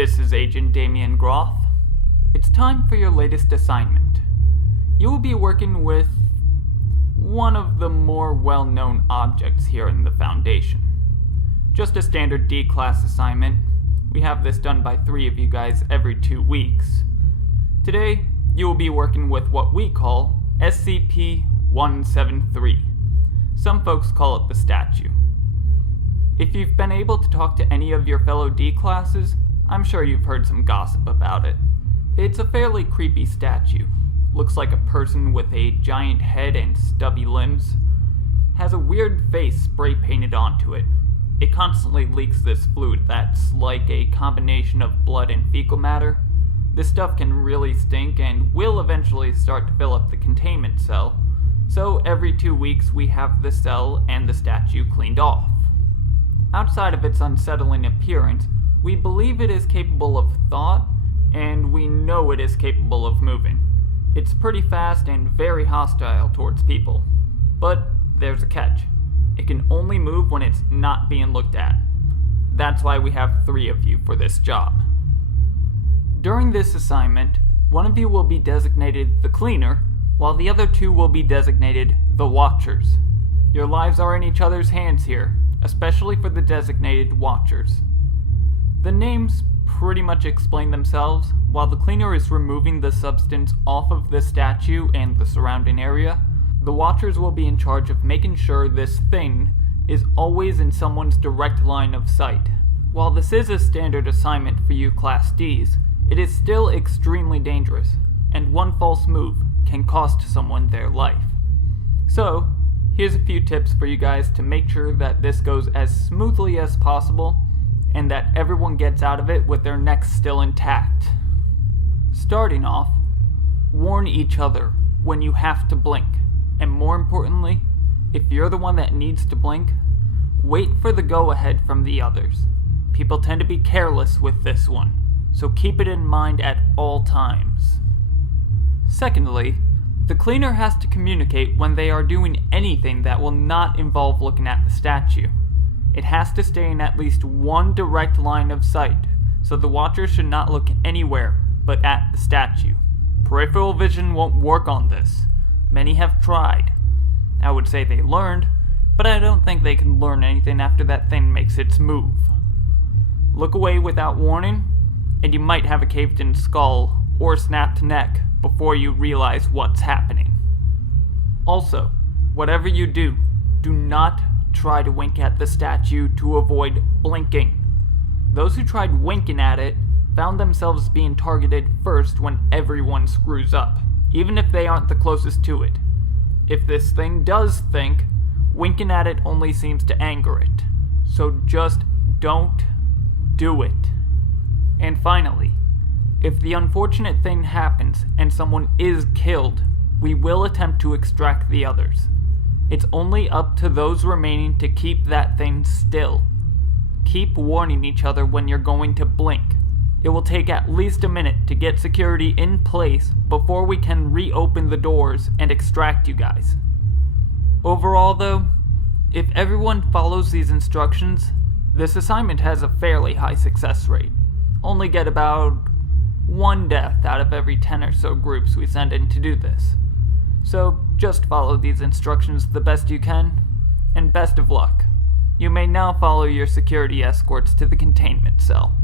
This is Agent Damien Groth. It's time for your latest assignment. You will be working with one of the more well-known objects here in the Foundation. Just a standard D-class assignment. We have this done by 3 of you guys every 2 weeks. Today, you will be working with what we call SCP-173. Some folks call it the statue. If you've been able to talk to any of your fellow D-classes, I'm sure you've heard some gossip about it. It's a fairly creepy statue. Looks like a person with a giant head and stubby limbs. Has a weird face spray painted onto it. It constantly leaks this fluid that's like a combination of blood and fecal matter. This stuff can really stink and will eventually start to fill up the containment cell. So every 2 weeks we have the cell and the statue cleaned off. Outside of its unsettling appearance, we believe it is capable of thought, and we know it is capable of moving. It's pretty fast and very hostile towards people. But there's a catch. It can only move when it's not being looked at. That's why we have 3 of you for this job. During this assignment, one of you will be designated the cleaner, while the other 2 will be designated the watchers. Your lives are in each other's hands here, especially for the designated watchers. The names pretty much explain themselves. While the cleaner is removing the substance off of the statue and the surrounding area, the watchers will be in charge of making sure this thing is always in someone's direct line of sight. While this is a standard assignment for you Class Ds, it is still extremely dangerous, and one false move can cost someone their life. So, here's a few tips for you guys to make sure that this goes as smoothly as possible and that everyone gets out of it with their necks still intact. Starting off, warn each other when you have to blink, and more importantly, if you're the one that needs to blink, wait for the go-ahead from the others. People tend to be careless with this one, so keep it in mind at all times. Secondly, the cleaner has to communicate when they are doing anything that will not involve looking at the statue. It has to stay in at least one direct line of sight, so the watcher should not look anywhere but at the statue. Peripheral vision won't work on this. Many have tried. I would say they learned, but I don't think they can learn anything after that thing makes its move. Look away without warning, and you might have a caved-in skull or snapped neck before you realize what's happening. Also, whatever you do, do not try to wink at the statue to avoid blinking. Those who tried winking at it found themselves being targeted first when everyone screws up, even if they aren't the closest to it. If this thing does think, winking at it only seems to anger it. So just don't do it. And finally, if the unfortunate thing happens and someone is killed, we will attempt to extract the others. It's only up to those remaining to keep that thing still. Keep warning each other when you're going to blink. It will take at least a minute to get security in place before we can reopen the doors and extract you guys. Overall though, if everyone follows these instructions, this assignment has a fairly high success rate. Only get about 1 death out of every 10 or so groups we send in to do this. So just follow these instructions the best you can, and best of luck. You may now follow your security escorts to the containment cell.